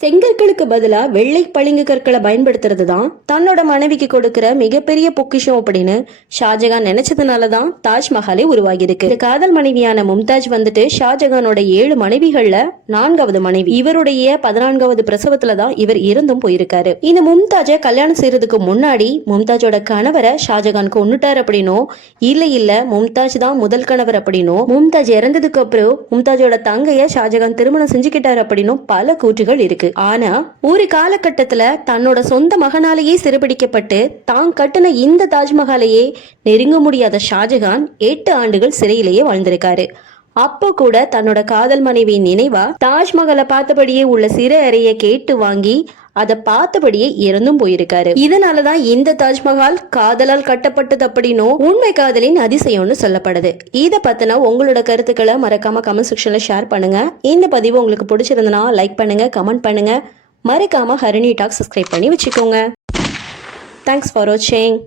செங்கற்களுக்கு பதிலா வெள்ளை பளிங்கு கற்களை பயன்படுத்துறது தான் தன்னோட மனைவிக்கு கொடுக்கிற மிகப்பெரிய பொக்கிஷம் அப்படின்னு ஷாஜகான் நினைச்சதுனாலதான் தாஜ்மஹாலே உருவாகி இருக்கு. காதல் மனைவியான மும்தாஜ் வந்துட்டு ஷாஜகானோட 7 மனைவிகள்ல 4வது மனைவி. இவருடைய 14வது பிரசவத்துலதான் இவர் இருந்தும் போயிருக்காரு. இந்த மும்தாஜை கல்யாணம் செய்யறதுக்கு முன்னாடி மும்தாஜோட கணவரை ஷாஜகான் கொன்னுட்டார் அப்படின்னும், இல்ல மும்தாஜ் தான் முதல் கணவர் அப்படின்னும், மும்தாஜ் இறந்ததுக்கு அப்புறம் மும்தாஜோட தங்கைய ஷாஜகான் திருமணம் செஞ்சுக்கிட்டாரு அப்படின்னும் பல கூற்றுகள் இருக்கு. ஆனா ஒரு காலகட்டத்துல தன்னோட சொந்த மகனாலேயே சிறைபிடிக்கப்பட்டு தான் கட்டின இந்த தாஜ்மஹாலையே நெருங்க முடியாத ஷாஜகான் 8 ஆண்டுகள் சிறையிலேயே வாழ்ந்திருக்காரு. அப்போ கூட தன்னோட காதல் மனைவியின் நினைவா தாஜ்மஹாலை பார்த்தபடியே உள்ள சிறை அறைய கேட்டு வாங்கி அதை பார்த்தபடியே இறந்தும் போயிருக்காரு. இதனாலதான் இந்த தாஜ்மஹால் காதலால் கட்டப்பட்டது அப்படின்னும், உண்மை காதலின் அதிசயம்னு சொல்லப்படுது. இதை பத்தின உங்களோட கருத்துக்களை மறக்காம கமெண்ட் செக்ஷன்ல ஷேர் பண்ணுங்க. இந்த பதிவு உங்களுக்கு பிடிச்சிருந்தனா லைக் பண்ணுங்க, கமெண்ட் பண்ணுங்க. மறக்காம ஹரிணி டாக் சப்ஸ்கிரைப் பண்ணி வச்சுக்கோங்க. தேங்க்ஸ் ஃபார் வாட்சிங்.